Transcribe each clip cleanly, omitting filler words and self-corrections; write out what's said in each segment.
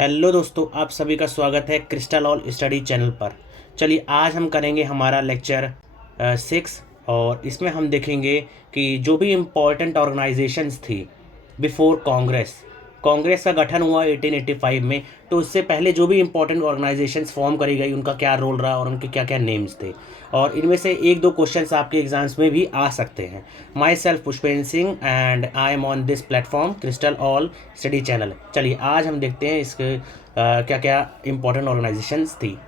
Hello दोस्तों, आप सभी का स्वागत है क्रिस्टल ऑल स्टडी चैनल पर। चलिए आज हम करेंगे हमारा लेक्चर 6 और इसमें हम देखेंगे कि जो भी इम्पोर्टेंट ऑर्गेनाइजेशंस थी बिफोर कांग्रेस। कांग्रेस का गठन हुआ 1885 में, तो उससे पहले जो भी इम्पोर्टेंट ऑर्गेनाइजेशंस फॉर्म करी गई उनका क्या रोल रहा और उनके क्या क्या नेम्स थे। और इनमें से एक दो क्वेश्चंस आपके एग्जाम्स में भी आ सकते हैं। My self Pushpendra Singh and I am on this platform crystal all study channel. चलिए आज हम देखते हैं इसके क्या क्या इम्पोर्टेंट ऑर्गेनाइजेशंस थी।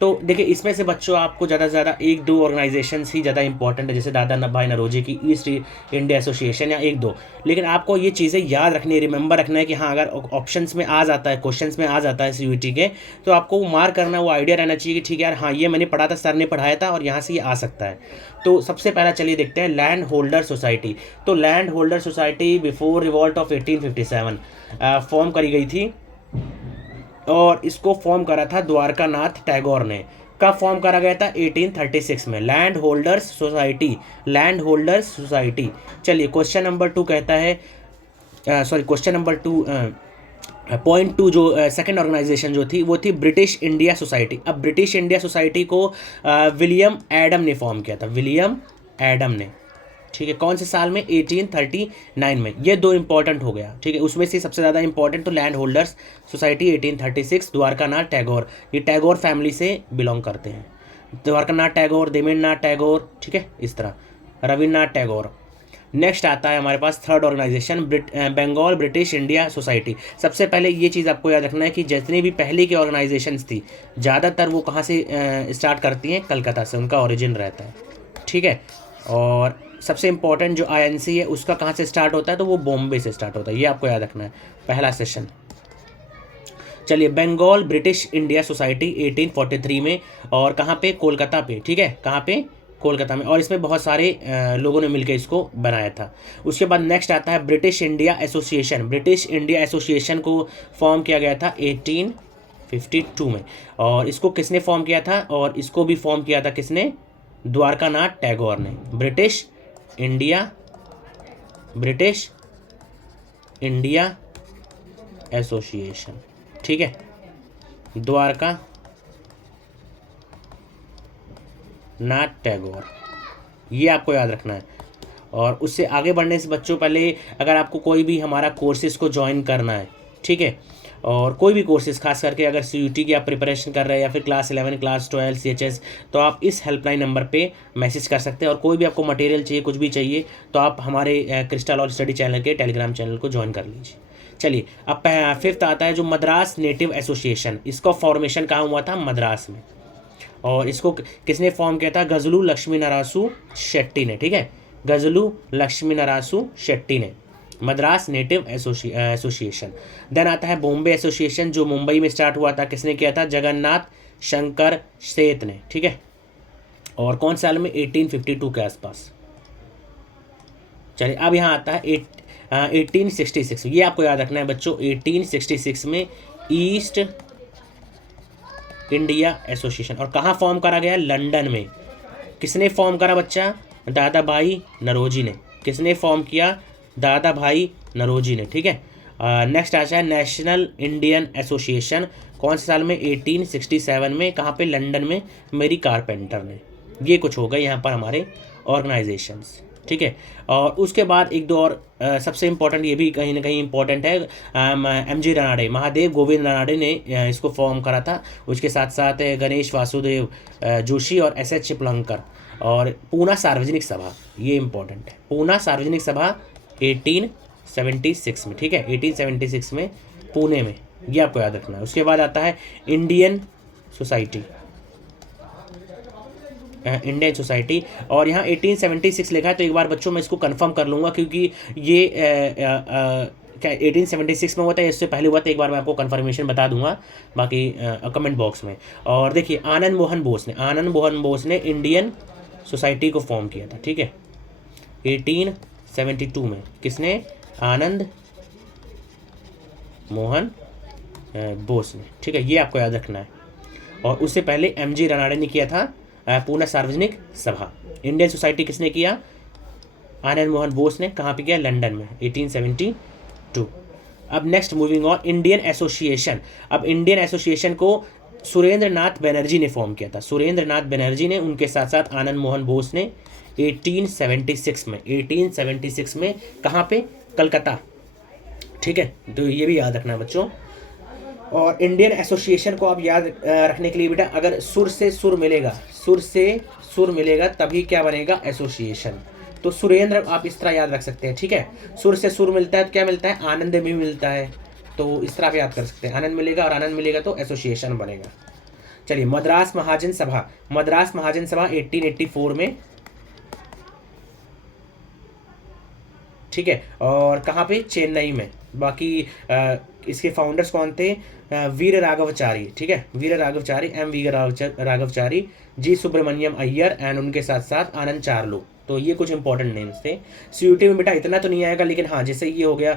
तो देखिए, इसमें से बच्चों आपको ज़्यादा से ज़्यादा एक दो ऑर्गेनाइजेशंस ही ज़्यादा इंपॉर्टेंट है, जैसे दादा भाई नरोजी की ईस्ट इंडिया एसोसिएशन, या एक दो। लेकिन आपको ये चीज़ें याद रखनी है, रिमेंबर रखना है कि हाँ, अगर ऑप्शंस में आ जाता है, क्वेश्चंस में आ जाता है सीयूईटी के, तो आपको वो मार्क करना, वो आइडिया रहना चाहिए कि ठीक है यार, हाँ ये मैंने पढ़ा था, सर ने पढ़ाया था और यहाँ से ये आ सकता है। तो सबसे पहला चलिए देखते हैं लैंड होल्डर सोसाइटी। तो land holder society before revolt of 1857 form करी गई थी और इसको फॉर्म करा था द्वारका नाथ टैगोर ने। कब फॉर्म करा गया था? 1836 में। Land holders society, land holders society. चलिए क्वेश्चन नंबर 2 कहता है, क्वेश्चन नंबर 2 पॉइंट 2, जो सेकंड ऑर्गेनाइजेशन जो थी वो थी ब्रिटिश इंडिया सोसाइटी। अब ब्रिटिश इंडिया सोसाइटी को विलियम एडम ने फॉर्म किया था, विलियम एडम ने। ठीक है, कौन से साल में? 1839 में। ये दो इंपॉर्टेंट हो गया। ठीक है, उसमें से सबसे ज़्यादा इंपॉर्टेंट तो land holders society 1836, Dwarka Nath Tagore. ये टैगोर फैमिली से बिलोंग करते हैं। द्वारका नाथ टैगोर, देवेंद्र नाथ टैगोर, ठीक है, इस तरह रविन्द्रनाथ टैगोर। नेक्स्ट आता है हमारे पास third organization, Bengal British India society. सबसे पहले ये चीज़ आपको याद रखना है कि जितनी भी पहले की ऑर्गेनाइजेशंस थी, ज़्यादातर वो कहाँ से स्टार्ट करती हैं? कलकत्ता से उनका ओरिजिन रहता है। ठीक है, और सबसे इंपॉर्टेंट जो आईएनसी है उसका कहाँ से स्टार्ट होता है? तो वो बॉम्बे से स्टार्ट होता है। ये आपको याद रखना है, पहला सेशन। चलिए, बंगाल ब्रिटिश इंडिया सोसाइटी 1843 में, और कहाँ पे? कोलकाता पे। ठीक है, कहाँ पे? कोलकाता में। और इसमें बहुत सारे लोगों ने मिलकर इसको बनाया था। उसके बाद नेक्स्ट आता है British India association. British India association को फॉर्म किया गया था 1852 में। और इसको किसने फॉर्म किया था? और इसको भी फॉर्म किया था किसने? द्वारका नाथ टैगोर ने। British India association. ठीक है, द्वारका नाथ टैगोर, ये आपको याद रखना है। और उससे आगे बढ़ने से बच्चों, पहले अगर आपको कोई भी हमारा कोर्सेज को ज्वाइन करना है, ठीक है, और कोई भी कोर्सेज, खास करके अगर सीयूटी की आप प्रिपरेशन कर रहे हैं या फिर क्लास 11 क्लास 12 सीएचएस, तो आप इस हेल्पलाइन नंबर पे मैसेज कर सकते हैं। और कोई भी आपको मटेरियल चाहिए, कुछ भी चाहिए, तो आप हमारे क्रिस्टल ऑल स्टडी चैनल के टेलीग्राम चैनल को ज्वाइन कर लीजिए। चलिए, अब फिफ्थ आता है जो मद्रास नेटिव एसोसिएशन। इसका फॉर्मेशन कहाँ हुआ था? मद्रास में। और इसको किसने फॉर्म किया था? गजलू लक्ष्मी नरासू शेट्टी ने। ठीक है, गजलू लक्ष्मी नरासू शेट्टी ने, मद्रास नेटिव एसोसिएशन। देन आता है बॉम्बे एसोसिएशन, जो मुंबई में स्टार्ट हुआ था। किसने किया था? जगन्नाथ शंकर सेठ ने। ठीक है, और कौन साल में? 1852 के आसपास। चलिए, अब यहाँ आता है 1866। ये आपको याद रखना है बच्चों, 1866 में ईस्ट इंडिया एसोसिएशन। और कहाँ फॉर्म करा गया? लंदन में। किसने फॉर्म करा बच्चा? दादा भाई नरोजी ने। किसने फॉर्म किया? दादा भाई नरोजी ने। ठीक है, नेक्स्ट आता है नेशनल इंडियन एसोसिएशन। कौन से साल में? 1867 में। कहाँ पे? लंदन में, मेरी कारपेंटर ने। ये कुछ हो गए यहाँ पर हमारे ऑर्गेनाइजेशंस। ठीक है, और उसके बाद एक दो और सबसे इम्पोर्टेंट, ये भी कहीं ना कहीं इम्पोर्टेंट है, एमजी रानाडे, महादेव गोविंद रानाडे ने इसको फॉर्म करा था। उसके साथ साथ गणेश वासुदेव जोशी और एस एच चिपलंकर। और पूना सार्वजनिक सभा, ये इम्पोर्टेंट है, पूना सार्वजनिक सभा 1876 में। ठीक है, 1876 में पुणे में, ये आपको याद रखना है। उसके बाद आता है इंडियन सोसाइटी, इंडियन सोसाइटी। और यहाँ 1876 लिखा है, तो एक बार बच्चों मैं इसको कंफर्म कर लूँगा, क्योंकि ये क्या 1876 में हुआ था, इससे पहले हुआ था, एक बार मैं आपको कंफर्मेशन बता दूंगा बाकी कमेंट बॉक्स में। और देखिए, आनंद मोहन बोस ने इंडियन सोसाइटी को फॉर्म किया था। ठीक है, 1872 में। किसने? आनंद मोहन बोस ने। ठीक है, ये आपको याद रखना है। और उससे पहले एमजी रानाडे ने किया था पूना सार्वजनिक सभा। इंडियन सोसाइटी किसने किया? आनंद मोहन बोस ने। कहाँ पे किया? लंदन में, 1872। अब next moving on, Indian association. अब इंडियन एसोसिएशन को सुरेंद्र नाथ बनर्जी ने फॉर्म किया था। सुरेंद्र नाथ बनर्जी ने, उनके साथ साथ आनंद मोहन बोस ने 1876 में कहाँ पे? कलकत्ता। ठीक है, तो ये भी याद रखना बच्चों। और इंडियन एसोसिएशन को आप याद रखने के लिए बेटा, अगर सुर से सुर मिलेगा, सुर से सुर मिलेगा तभी क्या बनेगा? एसोसिएशन। तो सुरेंद्र आप इस तरह याद रख सकते हैं। ठीक है, सुर से सुर मिलता है तो क्या मिलता है? आनंद भी मिलता है। तो इस तरह आप याद कर सकते हैं, आनंद मिलेगा और आनंद मिलेगा तो एसोसिएशन बनेगा। चलिए, मद्रास महाजन सभा। मद्रास महाजन सभा 1884 में। ठीक है, और कहाँ पे? चेन्नई में। बाकी इसके फाउंडर्स कौन थे? वीर राघवचारी। ठीक है, Vira Raghavachari, M Vira Raghavachari, G Subramania Iyer and उनके साथ साथ आनंद चार्लो। तो ये कुछ इंपॉर्टेंट नेम्स थे। सीयूटी में बेटा इतना तो नहीं आएगा, लेकिन हाँ, जैसे ये हो गया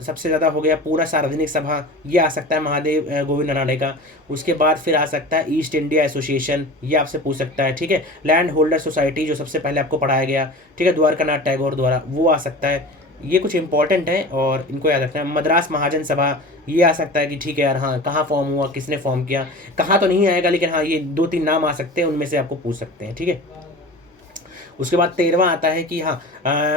सबसे ज़्यादा हो गया पूरा सार्वजनिक सभा, ये आ सकता है महादेव गोविंद अनाड़े का। उसके बाद फिर आ सकता है ईस्ट इंडिया एसोसिएशन, ये आपसे पूछ सकता है। ठीक है, लैंड होल्डर सोसाइटी जो सबसे पहले आपको पढ़ाया गया, ठीक है, द्वारकानाथ टैगोर द्वारा, वो आ सकता है। ये कुछ इंपॉर्टेंट है और इनको याद रखना है। मद्रास महाजन सभा, ये आ सकता है कि ठीक है यार, हाँ, कहाँ फॉर्म हुआ, किसने फॉर्म किया, कहाँ तो नहीं आएगा, लेकिन हाँ, ये 2-3 नाम आ सकते हैं, उनमें से आपको पूछ सकते हैं। ठीक है, उसके बाद 13वां आता है कि हाँ,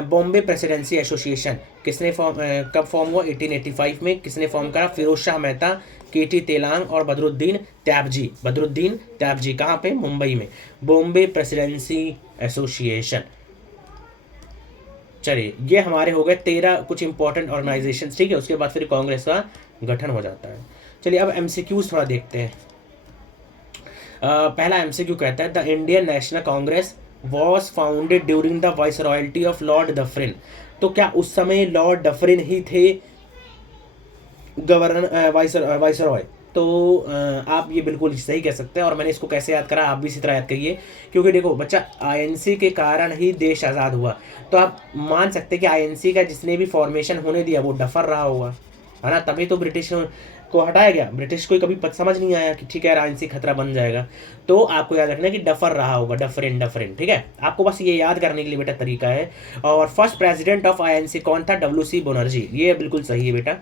बॉम्बे प्रेसिडेंसी एसोसिएशन किसने कब फॉर्म हुआ? 1885 में। किसने फॉर्म करा? फिरोज शाह मेहता, केटी तेलांग और बदरुद्दीन त्याबजी। बदरुद्दीन त्याबजी कहाँ पे? मुंबई में। Bombay presidency association. चलिए, ये हमारे हो गए 13 कुछ इंपॉर्टेंट ऑर्गेनाइजेशन। ठीक है, उसके बाद फिर कांग्रेस का गठन हो जाता है। चलिए, अब एमसीक्यूज थोड़ा देखते हैं। पहला एमसीक्यू कहता है, the Indian national Congress was founded during the vice royalty of Lord Dufferin. तो क्या उस समय लॉर्ड डफरिन ही थे गवर्नर, वाइस रॉय? तो आप ये बिल्कुल सही कह सकते हैं। और मैंने इसको कैसे याद करा, आप भी इसी तरह याद करिए, क्योंकि देखो बच्चा, आईएनसी के कारण ही देश आज़ाद हुआ। तो आप मान सकते हैं कि आईएनसी का जिसने भी फॉर्मेशन होने दिया वो डफर रहा होगा, है ना, तभी तो ब्रिटिश को हटाया गया। ब्रिटिश को कभी समझ नहीं आया कि ठीक है आईएनसी खतरा बन जाएगा। तो आपको याद रखना है कि डफर रहा होगा, डफरिन डफरिन। ठीक है, आपको बस ये याद करने के लिए बेटा तरीका है। और फर्स्ट प्रेसिडेंट ऑफ आईएनसी कौन था? WC बनर्जी। ये बिल्कुल सही है बेटा।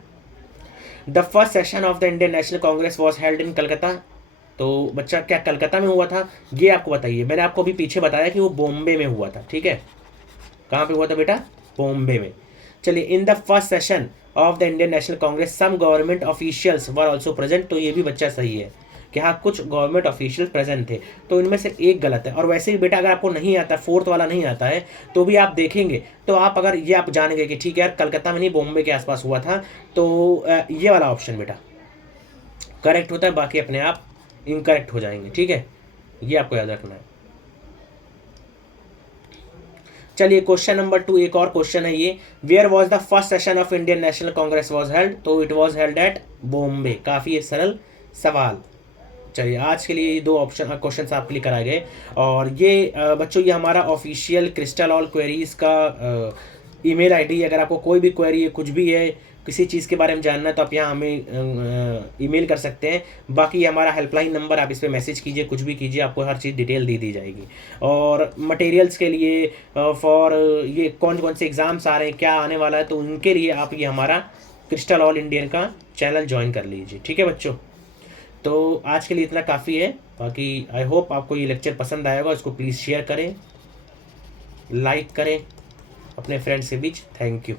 The first session of the Indian national Congress was held in Calcutta. तो बच्चा, क्या कलकत्ता में हुआ था? ये आपको बताइए। मैंने आपको अभी पीछे बताया कि वो बॉम्बे में हुआ था। ठीक है, कहाँ पे हुआ था बेटा? बॉम्बे में। चलिए, in the first session of the Indian national Congress some government officials were also present. तो ये भी बच्चा सही है कि हाँ, कुछ गवर्नमेंट ऑफिशियल प्रेजेंट थे। तो इनमें से एक गलत है। और वैसे भी बेटा, अगर आपको नहीं आता, 4th वाला नहीं आता है, तो भी आप देखेंगे तो आप अगर ये आप जानेंगे कि ठीक है यार, कलकत्ता में नहीं, बॉम्बे के आसपास हुआ था, तो ये वाला ऑप्शन बेटा करेक्ट होता है। बाकी अपने आप इनकरेक्ट हो जाएंगे। ठीक है, ये आपको याद रखना है। चलिए, क्वेश्चन नंबर 2, एक और क्वेश्चन है ये। Where was the first session of Indian national Congress was held? तो it was held at Bombay. काफ़ी सरल सवाल। चलिए, आज के लिए 2 क्वेश्चन आपके लिए कराए गए। और ये बच्चों, ये हमारा ऑफिशियल क्रिस्टल ऑल क्वेरीज का ईमेल आईडी। अगर आपको कोई भी क्वेरी है, कुछ भी है, किसी चीज़ के बारे में जानना है, तो आप यहाँ हमें ईमेल कर सकते हैं। बाकी ये हमारा हेल्पलाइन नंबर, आप इस पर मैसेज कीजिए, कुछ भी कीजिए, आपको हर चीज़ डिटेल दी जाएगी। और मटेरियल्स के लिए फॉर ये कौन कौन से एग्ज़ाम्स आ रहे हैं, क्या आने वाला है, तो उनके लिए आप ये हमारा क्रिस्टल ऑल इंडियन का चैनल ज्वाइन कर लीजिए। ठीक है बच्चों, तो आज के लिए इतना काफ़ी है। बाकी आई होप आपको ये लेक्चर पसंद आएगा। इसको प्लीज़ शेयर करें, लाइक करें अपने फ्रेंड्स के बीच। Thank you.